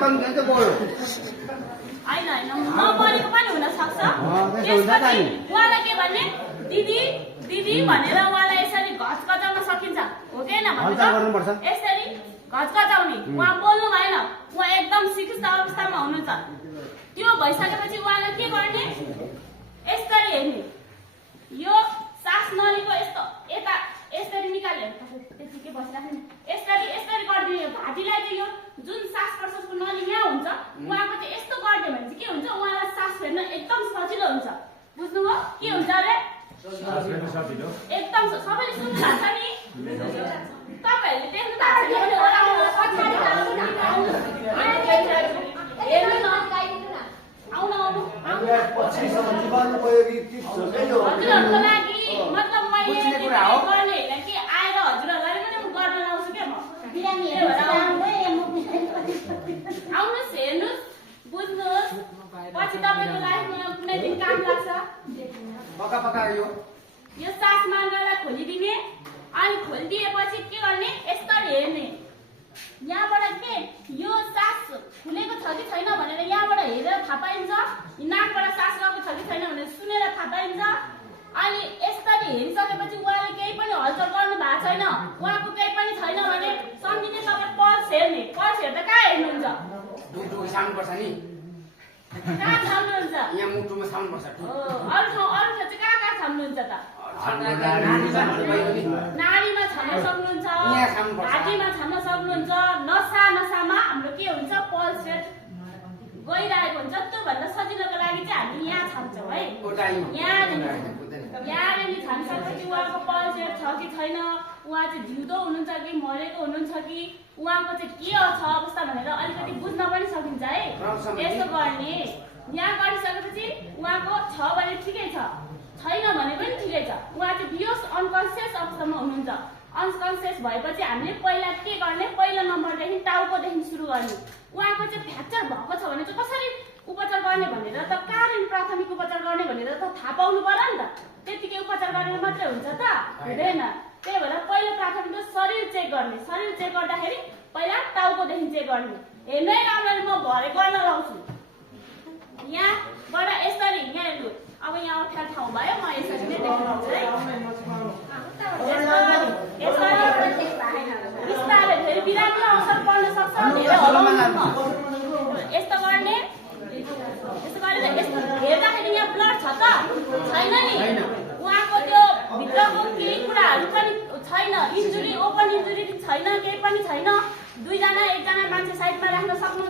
कम के त बोल्यो हैन नपरेको पनि हुन सक्छ त्यसपछि उहाँलाई के भन्ने दिदी दिदी भनेर उहाँलाई यसरी घचघचाउन सकिन्छ हो कि हैन भन्नु यसरी घचघचाउने उहाँ बोल्नु भएन उहाँ एकदम शिक्षित अवस्थामा हुनुहुन्छ त्यो भइसकेपछि उहाँलाई के गर्ने यसरी हेर्ने यो सास नलीको यस्तो यता यसरी निकाल्यो त्यतिकै बसिराख्ने यसरी यसरी गरिदियो घाँटीलाई चाहिँ यो जुन श्वास प्रश्वासको नली यहाँ हुन्छ उहाँको चाहिँ यस्तो गरिदियो भने चाहिँ के हुन्छ उहाँलाई श्वास फेर्न एकदम सजिलो हुन्छ बुझ्नुभयो के हुन्छ अरे एकदम सबैले सुन्नु भएको छ नि तपाईहरुले देख्नु भएको छ नि हेर्नु न आउनु आउनु हजुरहरूको लागि मतलब मैले गर्ने होइन कि आएर हजुरहरूलाई पनि म गर्न लाउँछु क्या म आउनुहोस् हेर्नुहोस् बुझ्नुहोस् पछि तपाईँको लाइफमा कुनै दिन काम लाग्छ यो सास मार्गलाई खोलिदिने अनि खोलिदिएपछि के गर्ने यस्तरी हेर्ने यहाँबाट के यो सास खुलेको छ कि छैन भनेर यहाँबाट हेरेर थाहा पाइन्छ नाकबाट सास गएको छ कि छैन भनेर सुनेर थाहा पाइन्छ अनि यसरी हेरिसकेपछि उहाँले केही पनि हलचल गर्नु भएको छैन उहाँको केही पनि छैन भने सम्झिने तपाईँ पल्स हेर्ने पल्स हेर्दा कहाँ हेर्नुहुन्छ कहाँ छाम्नुहुन्छ अरू ठाउँ चाहिँ कहाँ छाम्नुहुन्छ त नाडीमा छाम्न सक्नुहुन्छ घाँटीमा छाम्न सक्नुहुन्छ नसामा हाम्रो के हुन्छ पल्स रेट गइरहेको हुन्छ त्योभन्दा सजिलोको लागि चाहिँ हामी यहाँ छाम्छौँ है यहाँनिर छामिसकेपछि उहाँको पल्स रेट छ कि छैन उहाँ चाहिँ जिउँदो हुनुहुन्छ कि मरेको हुनुहुन्छ कि उहाँको चाहिँ के छ अवस्था भनेर अलिकति बुझ्न पनि सकिन्छ है यस्तो गर्ने यहाँ गरिसकेपछि उहाँको छ भने ठिकै छ छैन भने पनि ठिकै छ उहाँ चाहिँ बियोस अनकन्सियस अवस्थामा हुनुहुन्छ अनकन्सियस भएपछि हामीले पहिला के गर्ने पहिलो नम्बरदेखि टाउकोदेखि सुरु गर्ने उहाँको चाहिँ फ्र्याक्चर भएको छ भने चाहिँ कसरी उपचार गर्ने भनेर त कारण प्राथमिक उपचार गर्ने भनेर त थाहा पाउनु पर्यो नि त त्यतिकै उपचार गरेर मात्रै हुन्छ त हुँदैन त्यही भएर पहिलो प्राथमिक शरीर चेक गर्ने शरीर चेक गर्दाखेरि पहिला टाउकोदेखि चेक गर्ने हेर्नु है राम्ररी म भरे गर्न लाउँछु यहाँबाट यसरी यहाँ हेर्नु अब यहाँ अप्ठ्यारो ठाउँ भयो म यसरी नै देखाउँछु है बिस्तारै फेरि बिरामी अवसर पर्न सक्छ धेरै हल्लाउनु यस्तो गर्ने यस्तो गरेर यस्तो हेर्दाखेरि यहाँ ब्लड छ त छैन नि उहाँको त्यो भित्रको केही कुराहरू पनि छैन इन्जुरी ओपन इन्जुरी छैन केही पनि छैन दुईजना एकजना मान्छे साइडमा राख्न सक्नु